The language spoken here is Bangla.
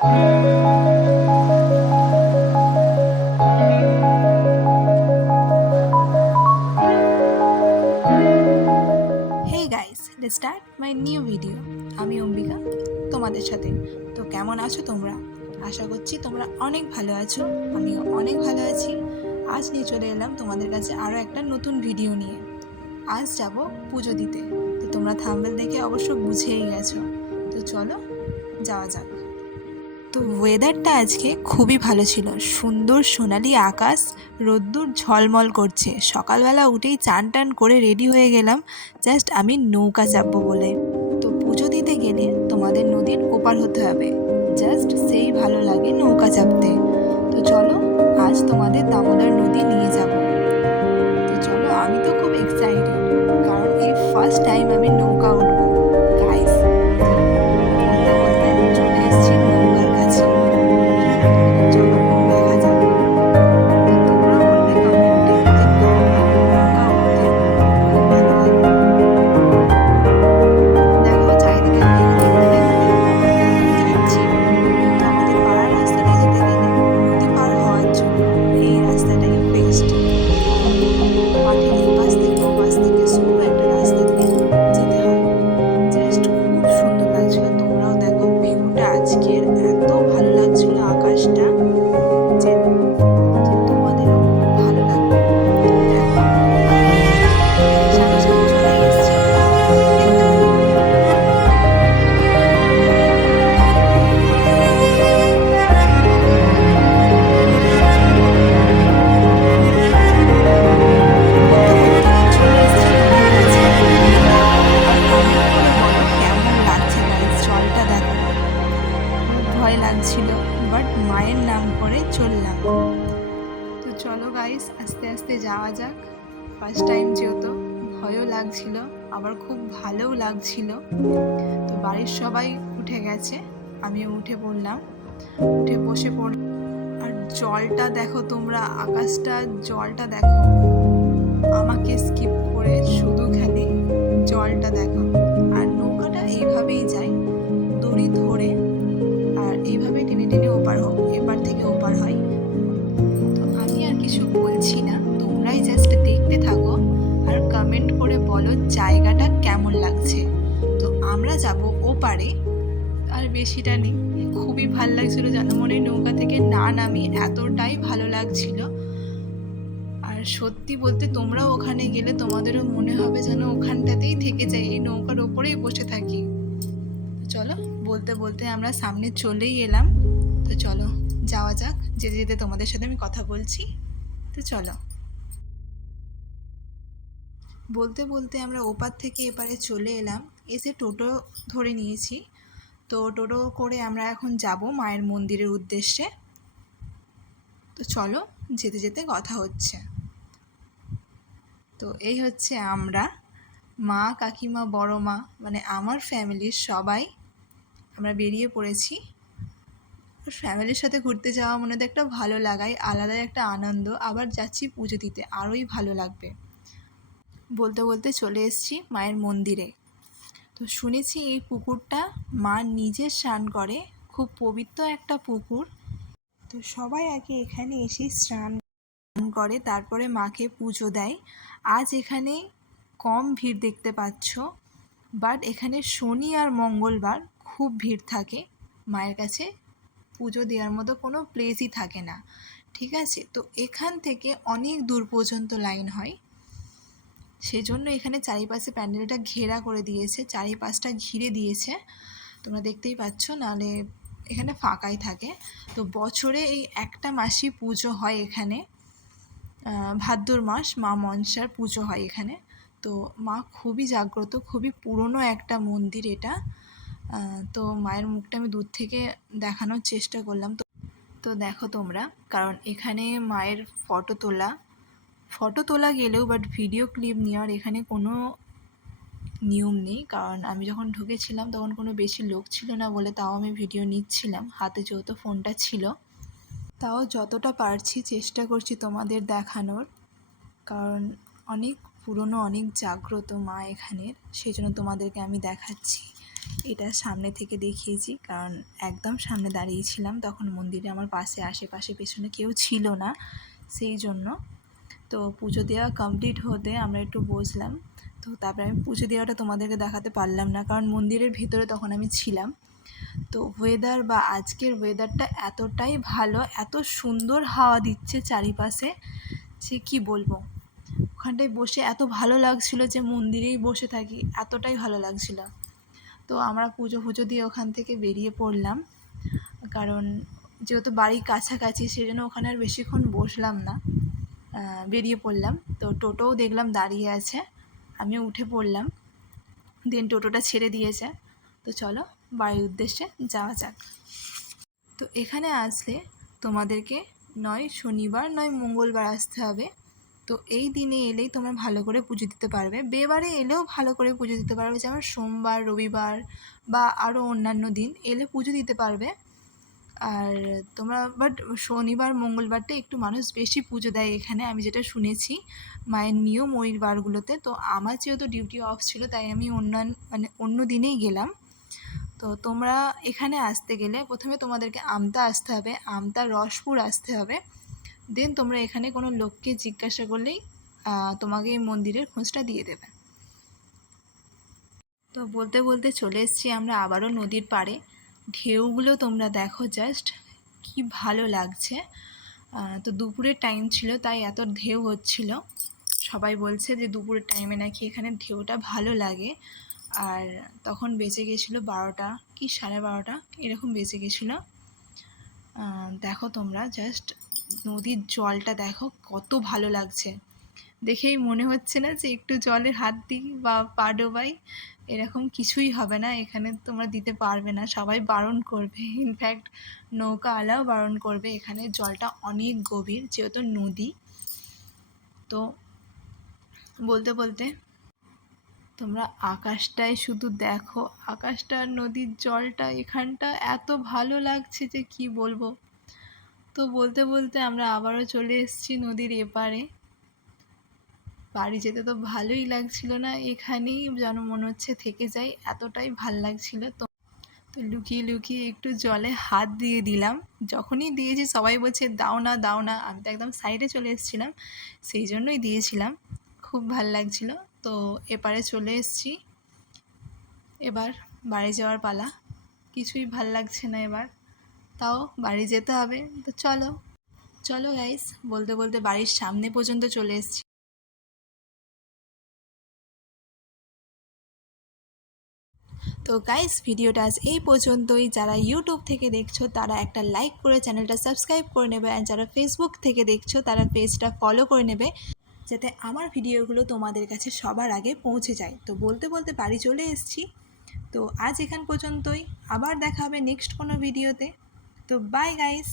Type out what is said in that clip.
Hey guys, let's start my new video. আমি অম্বিকা তোমাদের সাথে। তো কেমন আছো তোমরা? আশা করছি তোমরা অনেক ভালো আছো। আমিও অনেক ভালো আছি। আজ নিয়ে চলে এলাম তোমাদের কাছে আরও একটা নতুন ভিডিও নিয়ে। আজ যাব পুজো দিতে। তো তোমরা থাম্বনেল দেখে অবশ্য বুঝেই গেছো। তো চলো যাওয়া যাক। তো ওয়েদারটা আজকে খুবই ভালো ছিল, সুন্দর সোনালি আকাশ, রোদ্দুর ঝলমল করছে। সকালবেলা উঠেই চান টান করে রেডি হয়ে গেলাম জাস্ট আমি নৌকা চাপবো বলে। তো পুজো দিতে গেলে তোমাদের নদীর ওপার হতে হবে, জাস্ট সেই ভালো লাগে নৌকা চাপতে। তো চলো আজ তোমাদের দামোদর নদী নিয়ে যাব। তো চলো, আমি তো খুব এক্সাইটেড, কারণ এই ফার্স্ট টাইম আমি নৌকা উঠবো গাইস। বলতে বলতে চলে এসেছি নৌকার কাছে। চলো দেখা যাক। তো তোমরা বলবে কমেন্টে যে কার কার নৌকা উঠতে খুব ভালো লাগে। দেখো চারিদিকে ভিউ দেখতে দেখতে আমরা এখন যাচ্ছি। তো আমাদের পাড়ার রাস্তাটা যেতে গেলে নদী পার হওয়ার জন্য এই রাস্তাটাই বেস্ট, কারণ মাঠের এই পাশ থেকে ও পাশ থেকে সরু একটা রাস্তা দিয়ে যেতে হয়। জাস্ট খুব সুন্দর লাগছিল। তোমরাও দেখো ভিউটা আজকের এত ভালো লাগছিল আকাশটা, যে যে তোমাদেরও খুব ভালো লাগবে। তো দেখো আমি সামনাসামনি চলে এসেছি, দেখতে থাকো। বলতে বলতে চলে এসেছি নদীর কাছে। দেখো আর কমেন্ট করে বলো কেমন লাগছে গাইস। জলটা দেখো, খুব ভয় লাগছিল, বাট মায়ের নাম করে চললাম। তো চলো গাইস আস্তে আস্তে যাওয়া যাক। ফার্স্ট টাইম যেহেতু ভয়ও লাগছিল, আবার খুব ভালোও লাগছিল। তো বাড়ির সবাই উঠে গেছে, আমিও উঠে পড়লাম, উঠে বসে পড়লাম। আর জলটা দেখো তোমরা, আকাশটা, জলটা দেখো, আমাকে স্কিপ করে শুধু খালি জলটা দেখো। আর নৌকাটা এইভাবেই যায় দড়ি ধরে, আর এইভাবে টেনে টেনে এপার থেকে ওপার হয়। তো আমি আর কিছু বলছি না, তোমরাই জাস্ট দেখতে থাকো আর কমেন্ট করে বলো জায়গাটা কেমন লাগছে। তো আমরা যাব ওপারে, আর বেশিটা নেই। খুবই ভালো লাগছিল জানো, মনে হয় নৌকা থেকে না নামি এতটাই ভালো লাগছিল। আর সত্যি বলতে তোমরাও ওখানে গেলে তোমাদেরও মনে হবে যেন ওখানটাতেই থেকে যাই, এই নৌকার ওপরেই বসে থাকি। চলো বলতে বলতে আমরা সামনে চলেই এলাম। তো চলো যাওয়া যাক, যেতে যেতে তোমাদের সাথে আমি কথা বলছি। তো চলো। বলতে বলতে আমরা ওপার থেকে এপারে চলে এলাম, এসে টোটো ধরে নিয়েছি। তো টোটো করে আমরা এখন যাব মায়ের মন্দিরের উদ্দেশ্যে। তো চলো যেতে যেতে কথা হচ্ছে। তো এই হচ্ছে আমরা, মা, কাকিমা, বড় মা, মানে আমার ফ্যামিলির সবাই আমরা বেরিয়ে পড়েছি। ফ্যামিলির সাথে ঘুরতে যাওয়া মনে তো একটা ভালো লাগাই, আলাদাই একটা আনন্দ। আবার যাচ্ছি পুজো দিতে, আরোই ভালো লাগবে। বলতে বলতে চলে এসেছি মায়ের মন্দিরে। তো শুনেছি এই পুকুরটা মা নিজে স্নান করে, খুব পবিত্র একটা পুকুর। তো সবাই আগে এখানে এসে স্নান করে, তারপরে মাকে পুজো দেয়। আজ এখানে কম ভিড় দেখতে পাচ্ছ, বাট এখানে শনি আর মঙ্গলবার খুব ভিড় থাকে। মায়ের কাছে পুজো দেওয়ার মতো কোনো প্লেসই থাকে না, ঠিক আছে? তো এখান থেকে অনেক দূর পর্যন্ত লাইন হয়, সেজন্য এখানে চারিপাশে প্যান্ডেলটা ঘেরা করে দিয়েছে, চারিপাশটা ঘিরে দিয়েছে। তোমরা দেখতেই পাচ্ছ, নাহলে এখানে ফাঁকাই থাকে। তো বছরে এই একটা মাসই পুজো হয় এখানে, ভাদ্র মাস মা মনসার পুজো হয় এখানে। তো মা খুবই জাগ্রত, খুবই পুরনো একটা মন্দির এটা। তো মায়ের মুখটা আমি দূর থেকে দেখানোর চেষ্টা করলাম। তো দেখো তোমরা, কারণ এখানে মায়ের ফটো তোলা গেলেও বাট ভিডিও ক্লিপ নেওয়ার এখানে কোনো নিয়ম নেই। কারণ আমি যখন ঢুকেছিলাম তখন কোনো বেশি লোক ছিল না বলে তাও আমি ভিডিও নিচ্ছিলাম, হাতে যেহেতু ফোনটা ছিল। তাও যতটা পারছি চেষ্টা করছি তোমাদের দেখানোর, কারণ অনেক পুরনো অনেক জাগ্রত মা এখানের, সেই জন্য তোমাদেরকে আমি দেখাচ্ছি। এটা সামনে থেকে দেখিয়েছি, কারণ একদম সামনে দাঁড়িয়েছিলাম, তখন মন্দিরে আমার পাশে আশেপাশে পেছনে কেউ ছিল না, সেই জন্য। তো পুজো দেওয়া কমপ্লিট হতে আমরা একটু বসলাম। তো তারপরে আমি পুজো দেওয়াটা তোমাদেরকে দেখাতে পারলাম না, কারণ মন্দিরের ভিতরে তখন আমি ছিলাম। তো ওয়েদার বা আজকের ওয়েদারটা এতটাই ভালো, এত সুন্দর হাওয়া দিচ্ছে চারিপাশে যে কী বলবো। ওখানটায় বসে এত ভালো লাগছিল যে মন্দিরেই বসে থাকি, এতটাই ভালো লাগছিল। তো আমরা পুজো দিয়ে ওখান থেকে বেরিয়ে পড়লাম, কারণ যেহেতু বাড়ির কাছাকাছি সেই জন্য ওখানে আর বেশিক্ষণ বসলাম না, বেরিয়ে পড়লাম। তো টোটোও দেখলাম দাঁড়িয়ে আছে, আমিও উঠে পড়লাম, দেন টোটোটা ছেড়ে দিয়েছে। তো চলো বাড়ির উদ্দেশ্যে যাওয়া যাক। তো এখানে আসলে তোমাদেরকে নয় শনিবার নয় মঙ্গলবার আসতে হবে। তো এই দিনে এলেই তোমরা ভালো করে পুজো দিতে পারবে, বেবারে এলেও ভালো করে পুজো দিতে পারবে, যেমন সোমবার, রবিবার বা আরও অন্যান্য দিন এলে পুজো দিতে পারবে। আর তোমরা বাট শনিবার মঙ্গলবারটা একটু মানুষ বেশি পুজো দেয় এখানে, আমি যেটা শুনেছি মায়ের নিয়ম ওই বারগুলোতে। তো আমার যেহেতু ডিউটি অফ ছিল তাই আমি অন্য দিনেই গেলাম। তো তোমরা এখানে আসতে গেলে প্রথমে তোমাদেরকে আমতা আসতে হবে, আমতা রসপুর আসতে হবে। দেন তোমরা এখানে কোনো লোককে জিজ্ঞাসা করলেই তোমাকে এই মন্দিরের খোঁজটা দিয়ে দেবে। তো বলতে বলতে চলে এসেছি আমরা আবারও নদীর পাড়ে। ঢেউগুলো তোমরা দেখো, জাস্ট কি ভালো লাগছে। তো দুপুরের টাইম ছিল তাই এত ঢেউ হচ্ছিল। সবাই বলছে যে দুপুরের টাইমে নাকি এখানে ঢেউটা ভালো লাগে। আর তখন বেজে গেছিলো 12টা কি 12:30 এরকম বেজে গেছিলো। দেখো তোমরা জাস্ট নদীর জলটা দেখো কত ভালো লাগছে, দেখেই মনে হচ্ছে না যে একটু জলে হাত দিই বা পা ডোবাই। এরকম কিছুই হবে না, এখানে তোমরা দিতে পারবে না, সবাই বারণ করবে, ইনফ্যাক্ট নৌকাওয়ালাও বারণ করবে। এখানে জলটা অনেক গভীর যেহেতু নদী। তো বলতে বলতে তোমরা আকাশটায় শুধু দেখো, আকাশটা নদীর জলটা এখানটা এত ভালো লাগছে যে কি বলবো। তো বলতে বলতে আমরা আবারও চলে এসেছি নদীর এপারে। বাড়ি যেতে তো ভালোই লাগছিল না, এখানেই যেন মনে হচ্ছে থেকে যাই, এতটাই ভাল লাগছিল। তো লুকিয়ে লুকিয়ে একটু জলে হাত দিয়ে দিলাম, যখনই দিয়েছি সবাই বলছে দাও না দাও না, আমি তো একদম সাইডে চলে এসেছিলাম, সেই জন্যই দিয়েছিলাম, খুব ভাল লাগছিল। তো এপারে চলে এসেছি, এবার বাড়ি যাওয়ার পালা। কিছুই ভাল লাগছে না এবার, তাও বাড়ি যেতে হবে। তো চলো চলো গাইস, বলতে বলতে বাড়ির সামনে পর্যন্ত চলে এসেছি। তো গাইস ভিডিওটা আজ এই পর্যন্তই। যারা ইউটিউব থেকে দেখছো তারা একটা লাইক করে চ্যানেলটা সাবস্ক্রাইব করে নেবে, আর যারা ফেসবুক থেকে দেখছো তারা পেজটা ফলো করে নেবে, যাতে আমার ভিডিওগুলো তোমাদের কাছে সবার আগে পৌঁছে যায়। তো বলতে বলতে বাড়ি চলে এসেছি। তো আজ এখান পর্যন্তই, আবার দেখা হবে নেক্সট কোনো ভিডিওতে। তো বাই গাইস।